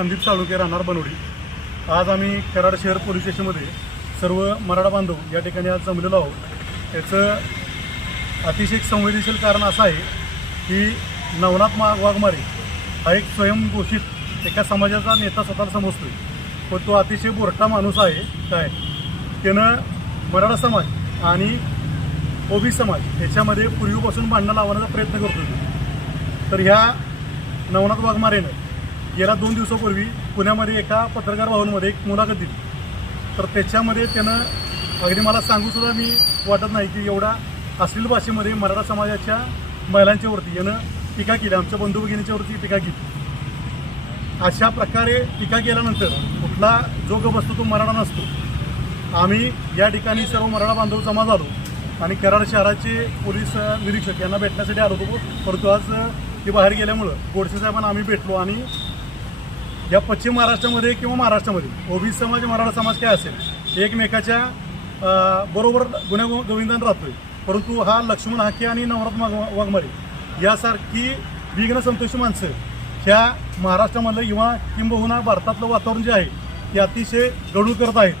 संदीप साळुंके, राहणार बनवडी. आज आम्ही कराड शहर पोलीस स्टेशनमध्ये सर्व मराठा बांधव या ठिकाणी आज जमलेलो आहोत. याचं अतिशय संवेदनशील कारण असं आहे की नवनाथ वाघमारे हा एक स्वयंघोषित एका समाजाचा नेता स्वतःला समजतो, पण तो अतिशय बोरटा माणूस आहे. काय त्यानं मराठा समाज आणि ओबीसी समाज याच्यामध्ये पूर्वीपासून भांडणं लावण्याचा प्रयत्न करतो. तर ह्या नवनाथ वाघमारेनं गेल्या 2 दिवसापूर्वी पुण्यामध्ये एका पत्रकार भवनमध्ये एक मुलाखत दिली. तर त्याच्यामध्ये त्यानं अगदी मला सांगूसुद्धा मी वाटत नाही की एवढा अश्लील भाषेमध्ये मराठा समाजाच्या महिलांच्यावरती यानं टीका केली, आमच्या बंधू भगिनीच्यावरती टीका केली. अशा प्रकारे टीका केल्यानंतर कुठला जो गप असतो तो मराठा नसतो. आम्ही या ठिकाणी सर्व मराठा बांधव जमा झालो आणि कराड शहराचे पोलीस निरीक्षक यांना भेटण्यासाठी आलो होतो, परंतु आज ते बाहेर गेल्यामुळं गोडसे साहेबांना आम्ही भेटलो. आणि या पश्चिम महाराष्ट्रामध्ये किंवा महाराष्ट्रामध्ये ओबीसी समाज मराठा समाज काय असेल एकमेकाच्या बरोबर गुण्यागोविंदाने राहतोय, परंतु हा लक्ष्मण हाके आणि नवनाथ वाघमारे यासारखी विघ्न संतोषी माणसं ह्या महाराष्ट्रामधलं किंवा किंबहुना भारतातलं वातावरण जे आहे ते अतिशय गढूळ करत आहेत.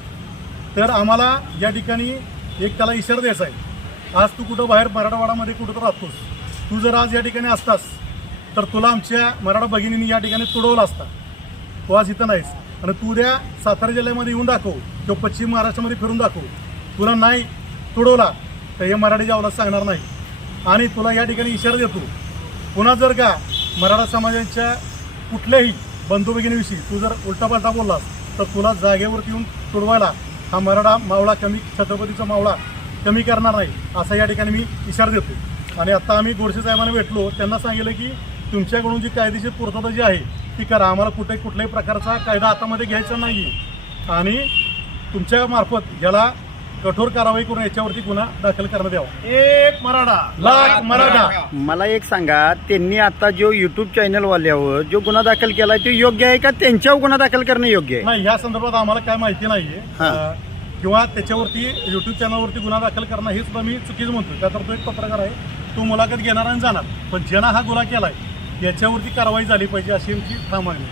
तर आम्हाला या ठिकाणी एक त्याला इशारा द्यायचा आहे. आज तू कुठं बाहेर मराठवाडामध्ये कुठं तर राहतोस, तू जर आज या ठिकाणी असतास तर तुला आमच्या मराठा भगिनींनी या ठिकाणी तुडवला असता. तू आज इथं नाहीस आणि तू उद्या सातारा जिल्ह्यामध्ये येऊन दाखव किंवा पश्चिम महाराष्ट्रामध्ये फिरून दाखव, तुला नाही तुडवला तर हे मराठीच्या अवलाद सांगणार नाही. आणि तुला या ठिकाणी इशारा देतो, पुन्हा जर का मराठा समाजाच्या कुठल्याही बंधू भगिनीविषयी तू जर उलटापालटा बोललास तर तुला जागेवरती येऊन तुडवायला हा मराठा मावळा कमी, छत्रपतीचा मावळा कमी करणार नाही असा या ठिकाणी मी इशारा देतो. आणि आता आम्ही गोडसे साहेबांना भेटलो, त्यांना सांगितलं की तुमच्याकडून जी कायदेशीर पूर्तता जी आहे ती करा, आम्हाला कुठल्याही प्रकारचा कायदा हातामध्ये घ्यायचा नाही आणि तुमच्या मार्फत याला कठोर कारवाई करून याच्यावरती गुन्हा दाखल करण्यात यावा. एक मराठा लाख मराठा. मला एक सांगा, त्यांनी आता जो युट्यूब चॅनल वाल्यावर जो गुन्हा दाखल केलाय तो योग्य आहे का त्यांच्यावर गुन्हा दाखल करणं योग्य आहे? नाही, या संदर्भात आम्हाला काय माहिती नाहीये किंवा त्याच्यावरती युट्यूब चॅनलवरती गुन्हा दाखल करणं हे सुद्धा मी चुकीचं म्हणतो. का तर तो एक पत्रकार आहे, तो मुलाखत घेणार आणि जाणार, पण ज्यानं हा गुन्हा केलाय याच्यावरती कारवाई झाली पाहिजे अशी आमची ठाम मागणी.